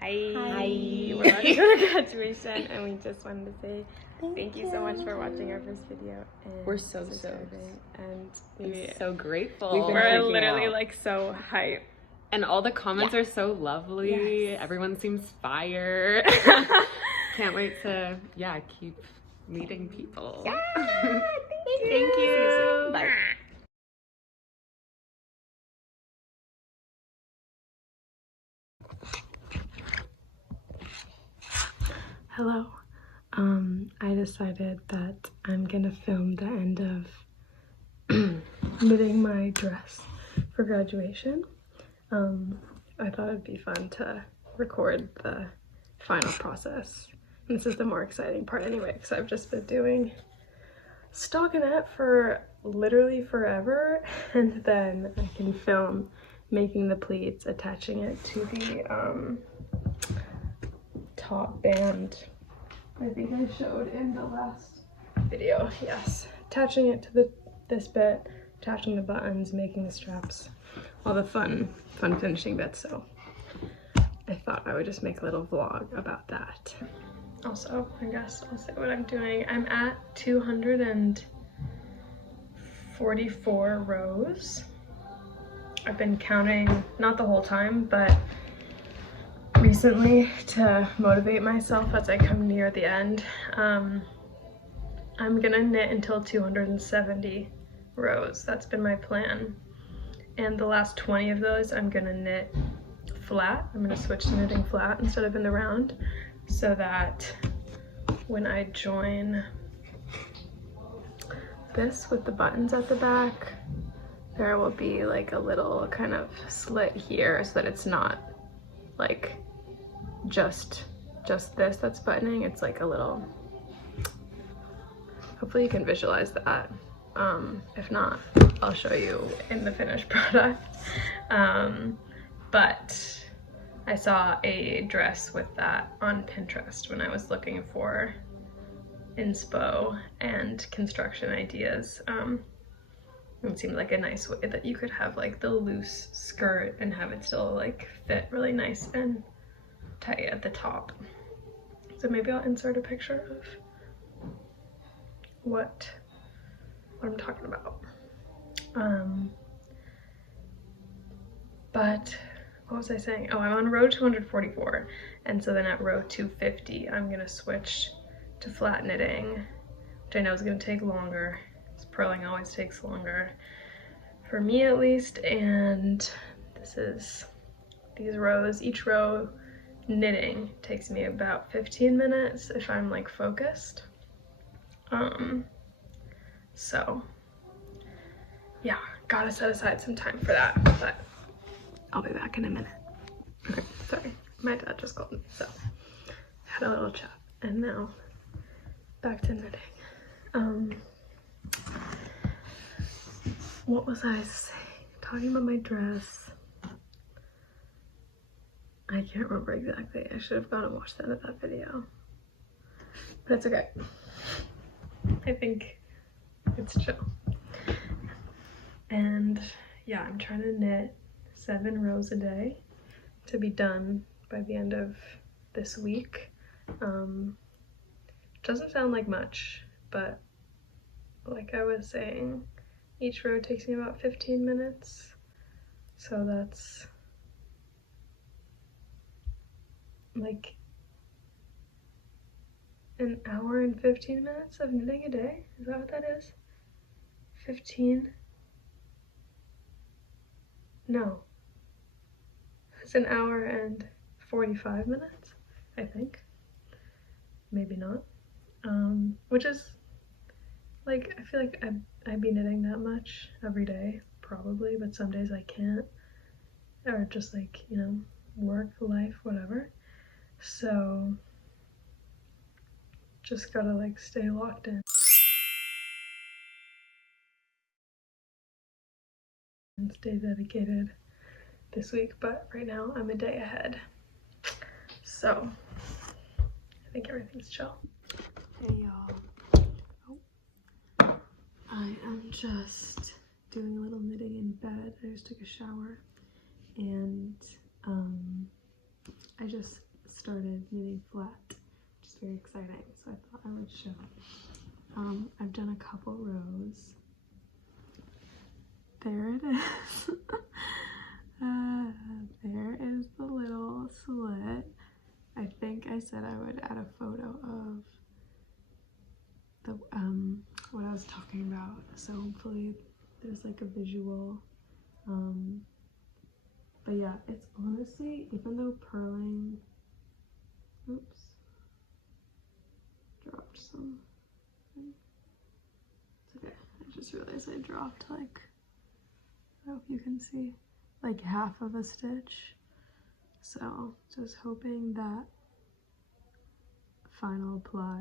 Hi. Hi. We're about to go to graduation, and we just wanted to say thank you so much for watching our first video. And We're so subscribing, and we're so grateful. We're literally like so hyped. And all the comments are so lovely. Yes. Everyone seems fire. Can't wait to keep meeting people. Yeah. Thank you. Bye. Hello. I decided that I'm gonna film the end of knitting my dress for graduation. I thought it'd be fun to record the final process. And this is the more exciting part anyway, because I've just been doing stockinette for literally forever, and then I can film making the pleats, attaching it to the top band. I think I showed in the last video. Yes, attaching it to this bit, attaching the buttons, making the straps, all the fun finishing bits. So I thought I would just make a little vlog about that. Also, I guess I'll say what I'm doing. I'm at 244 rows. I've been counting, not the whole time, but recently to motivate myself as I come near the end. I'm gonna knit until 270 rows. That's been my plan. And the last 20 of those I'm gonna knit flat. I'm gonna switch to knitting flat instead of in the round, so that when I join this with the buttons at the back, there will be like a little kind of slit here so that it's not like just this that's buttoning. It's like a little, hopefully you can visualize that. If not, I'll show you in the finished product. But I saw a dress with that on Pinterest when I was looking for inspo and construction ideas. It seemed like a nice way that you could have like the loose skirt and have it still like fit really nice and tight at the top. So maybe I'll insert a picture of what I'm talking about. But what was I saying? Oh, I'm on row 244, and so then at row 250 I'm gonna switch to flat knitting, which I know is gonna take longer. Purling always takes longer, for me at least, and these rows, each row knitting takes me about 15 minutes if I'm like focused. So yeah, gotta set aside some time for that, but I'll be back in a minute. Okay, sorry, my dad just called me, so had a little chat, and now back to knitting. What was I saying? Talking about my dress. I can't remember exactly. I should have gone and watched the end of that video. That's okay. I think it's chill. And yeah, I'm trying to knit 7 rows a day to be done by the end of this week. Doesn't sound like much, but like I was saying, each row takes me about 15 minutes. So that's like an hour and 15 minutes of knitting a day. Is that what that is? 15? No. It's an hour and 45 minutes, I think. Maybe not. Which is like, I feel like I'd be knitting that much every day, probably, but some days I can't. Or just like, you know, work, life, whatever. So just gotta like stay locked in and stay dedicated this week, but right now I'm a day ahead. So I think everything's chill. Hey y'all. Oh. I am just doing a little knitting in bed. I just took a shower, and I just started knitting flat, which is very exciting, so I thought I would show. I've done a couple rows. There it is. There is the little slit. I think I said I would add a photo of the what I was talking about, so hopefully there's like a visual. But yeah, it's honestly, even though purling, oops, dropped some. It's okay, I just realized I dropped like, I hope you can see, like half of a stitch. So just hoping that final ply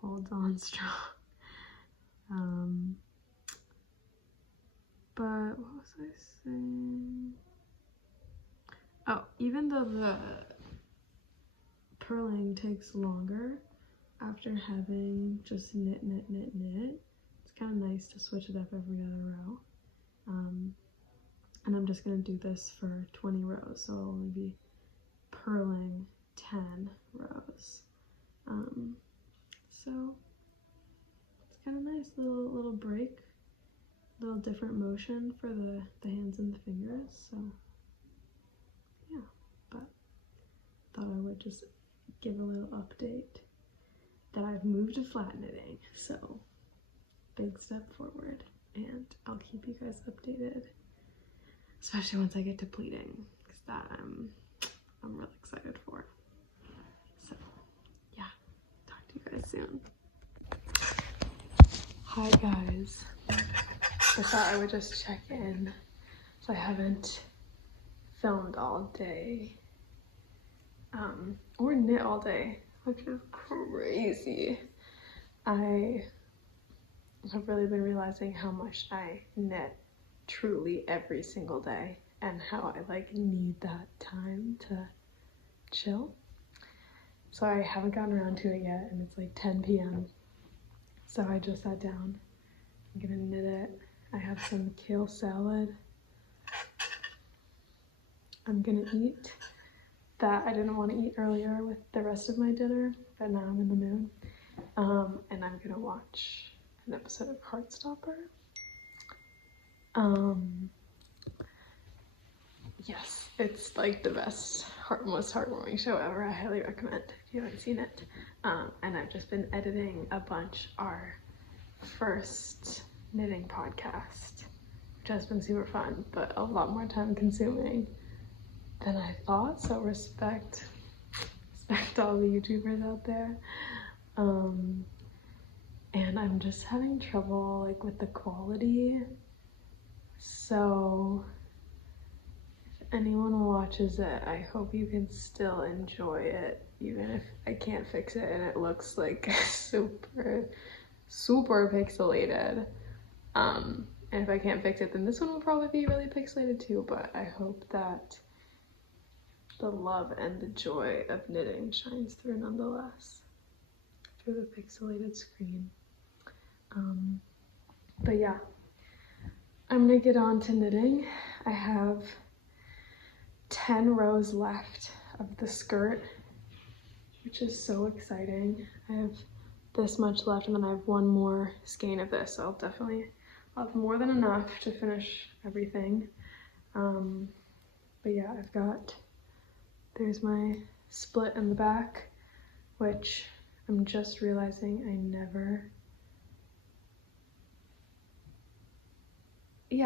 holds on strong. But what was I saying? Oh, even though the purling takes longer after having just knit, it's kind of nice to switch it up every other row. And I'm just going to do this for 20 rows, so I'll only be purling 10 rows. So it's kind of nice, little break, little different motion for the hands and the fingers. So yeah, but thought I would just give a little update that I've moved to flat knitting. So big step forward, and I'll keep you guys updated, especially once I get to pleating, because that I'm really excited for. So yeah, talk to you guys soon. Hi guys, I thought I would just check in. So I haven't filmed all day, or knit all day, which is crazy. I have really been realizing how much I knit truly every single day, and how I like need that time to chill. So I haven't gotten around to it yet, and it's like 10 p.m. So I just sat down. I'm gonna knit it. I have some kale salad. I'm gonna eat that I didn't want to eat earlier with the rest of my dinner, but now I'm in the mood. And I'm gonna watch an episode of Heartstopper. Yes, it's like the best, most heartwarming show ever. I highly recommend if you haven't seen it. And I've just been editing a bunch our first knitting podcast, which has been super fun, but a lot more time consuming than I thought. So respect all the YouTubers out there. And I'm just having trouble like with the quality. So if anyone watches it, I hope you can still enjoy it, even if I can't fix it and it looks like super pixelated. And if I can't fix it, then this one will probably be really pixelated too, but I hope that the love and the joy of knitting shines through nonetheless, through the pixelated screen. But yeah, I'm gonna get on to knitting. I have 10 rows left of the skirt, which is so exciting. I have this much left, and then I have one more skein of this, so I'll have more than enough to finish everything. But yeah, there's my split in the back, which I'm just realizing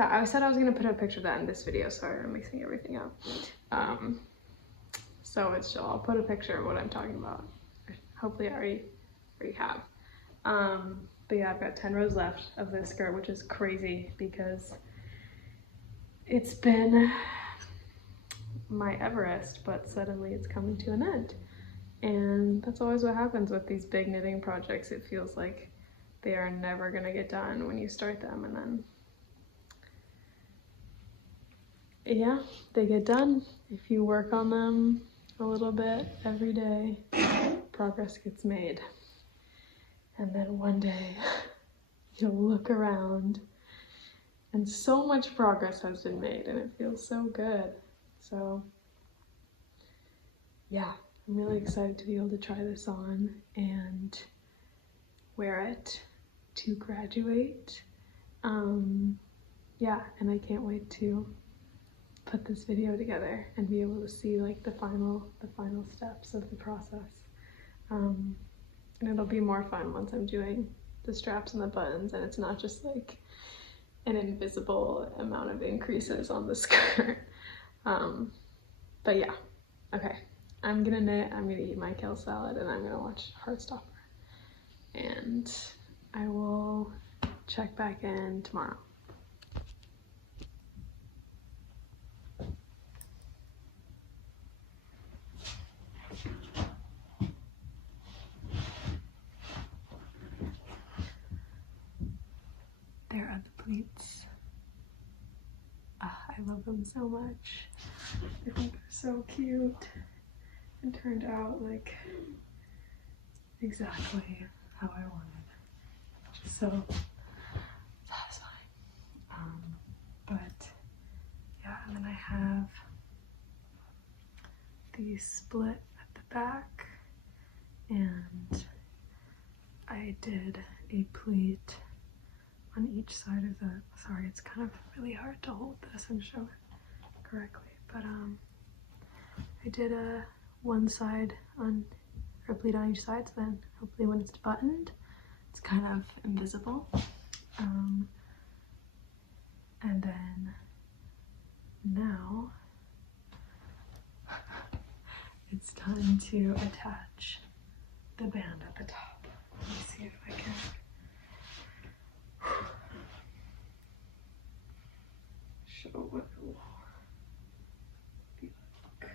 I said I was gonna put a picture of that in this video. Sorry, I'm mixing everything up. So I'll put a picture of what I'm talking about. Hopefully I already have. But yeah, I've got 10 rows left of this skirt, which is crazy because it's been my Everest, but suddenly it's coming to an end. And that's always what happens with these big knitting projects. It feels like they are never gonna get done when you start them, and then yeah, they get done. If you work on them a little bit every day, progress gets made. And then one day you'll look around and so much progress has been made, and it feels so good. So yeah, I'm really excited to be able to try this on and wear it to graduate. Yeah, and I can't wait to put this video together and be able to see like the final steps of the process. And it'll be more fun once I'm doing the straps and the buttons and it's not just like an invisible amount of increases on the skirt. But yeah, okay. I'm gonna knit, I'm gonna eat my kale salad, and I'm gonna watch Heartstopper. And I will check back in tomorrow. There are the pleats. I love them so much. I think they're so cute and turned out like exactly how I wanted. Just so satisfying. But yeah, and then I have the split at the back, and I did a pleat on each side of the, sorry, it's kind of really hard to hold this and show it correctly, but I did a one side on, or a pleat on each side, so then hopefully when it's buttoned, it's kind of invisible. And then now it's time to attach the band at the top. Let's see if I can. Show what it will be like.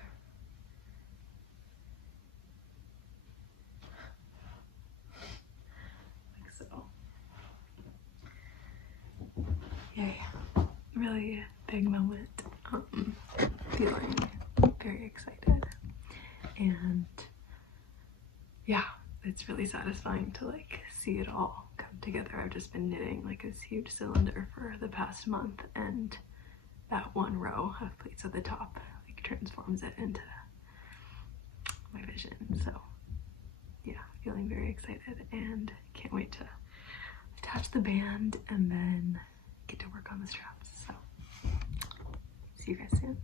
Like so. Yay. Really big moment. Feeling very excited. And yeah, it's really satisfying to like see it all come together. I've just been knitting like this huge cylinder for the past month, and that one row of pleats at the top like transforms it into my vision. So yeah, feeling very excited and can't wait to attach the band and then get to work on the straps. So see you guys soon.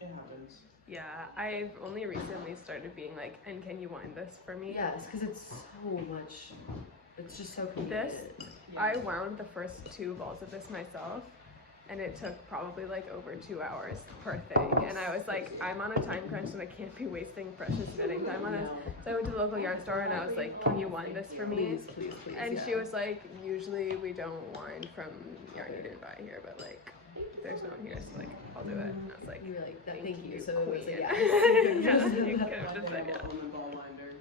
It happens. Yeah, I've only recently started being like, and can you wind this for me? Yes, because it's so much, it's just so convenient. This, I wound the first 2 balls of this myself, and it took probably like over 2 hours per thing. And I was like, I'm on a time crunch and I can't be wasting precious knitting time on it. So I went to the local yarn store and I was like, can you wind this for me? Please, And yeah. she was like, usually we don't wind from yarn you didn't buy here, but like, there's no one here, so like, I'll do it. And I was like, You were like, thank you. you, So it was queen. like, yeah. Yeah, you could have just said yeah. On the ball winder.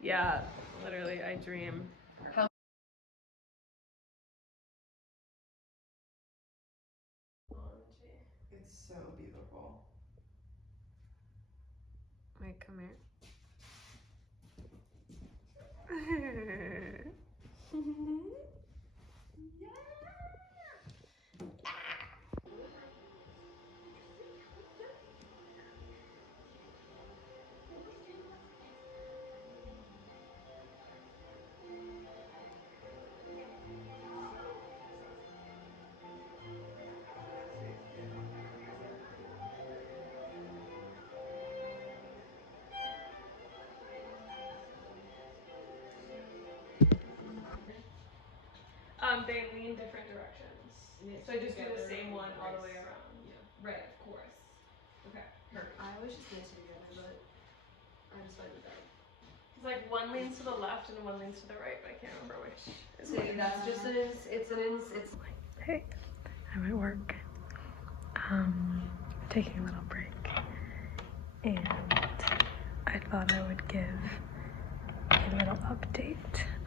Yeah, literally, I dream. It's so beautiful. Wait, come here. They lean different directions. So I just do the same one all the way around. Yeah. Right, of course. Okay, perfect. I always just mix it together, but I just find that. It's like one leans to the left and one leans to the right, but I can't remember which. See, that's just it's Hey, I'm at work. Taking a little break. And I thought I would give a little update.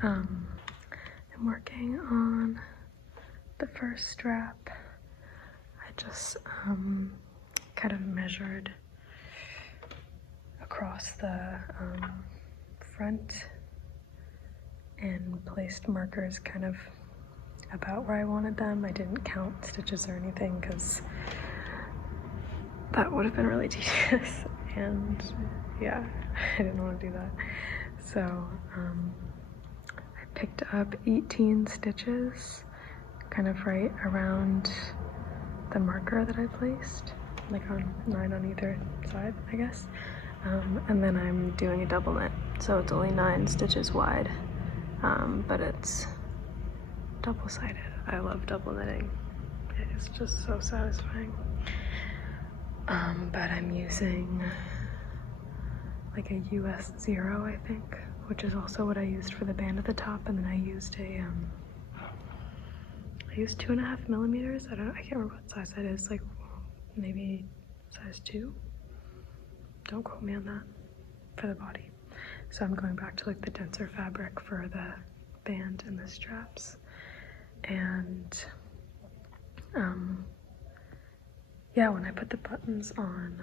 I'm working on the first strap. I just kind of measured across the front and placed markers kind of about where I wanted them. I didn't count stitches or anything because that would have been really tedious. and yeah, I didn't want to do that. So I picked up 18 stitches, kind of right around the marker that I placed, like on 9 on either side, I guess. And then I'm doing a double knit, so it's only 9 stitches wide, but it's double-sided. I love double knitting. It is just so satisfying. But I'm using like a US 0, I think, which is also what I used for the band at the top, and then I used I used 2.5 millimeters. I can't remember what size that is, like maybe size 2. Don't quote me on that, for the body. So I'm going back to like the denser fabric for the band and the straps. And yeah, when I put the buttons on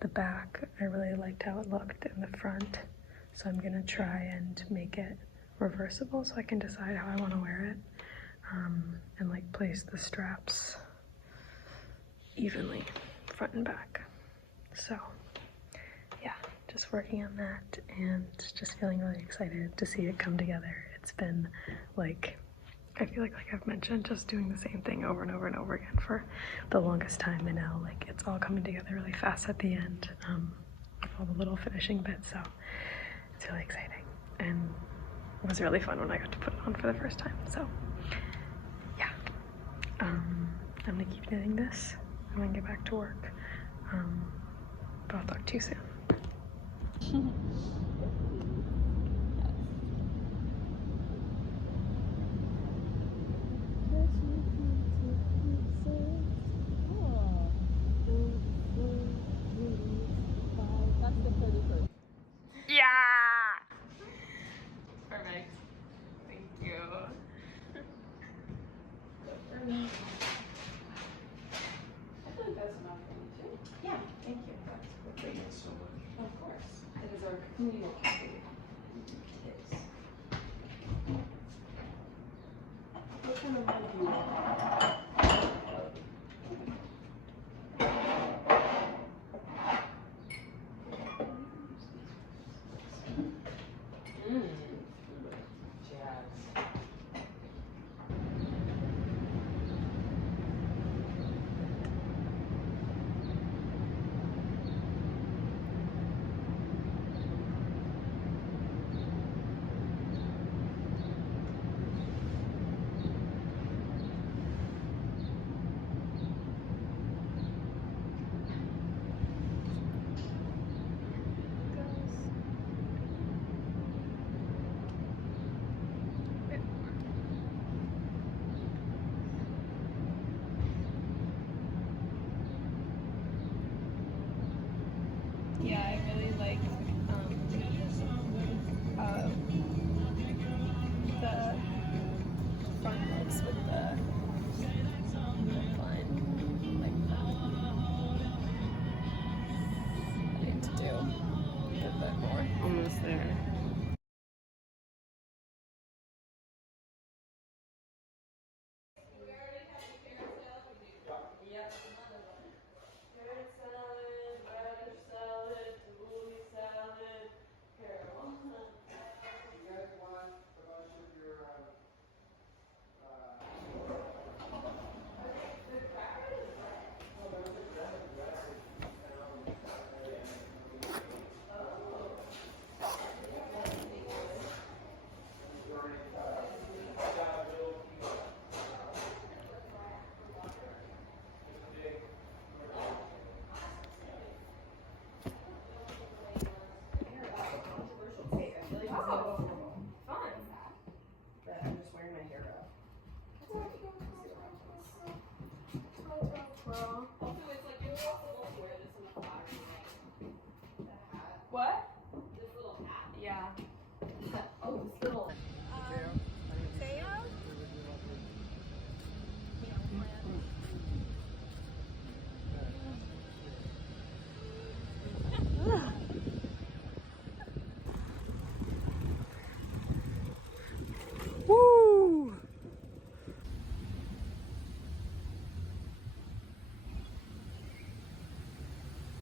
the back, I really liked how it looked in the front. So I'm gonna try and make it reversible so I can decide how I wanna wear it, and like place the straps evenly, front and back. So yeah, just working on that and just feeling really excited to see it come together. It's been like, I feel like I've mentioned, just doing the same thing over and over and over again for the longest time, and now like it's all coming together really fast at the end, with all the little finishing bits. So it's really exciting, and it was really fun when I got to put it on for the first time. So yeah, I'm gonna keep knitting this and then get back to work, but I'll talk to you soon. Yeah! Perfect. Thank you. I feel like that's enough for you too. Yeah, thank you. Thank you so much. Of course. It is our communal cafe. It is. What kind of wood do you want? Jazz. Yeah, I really like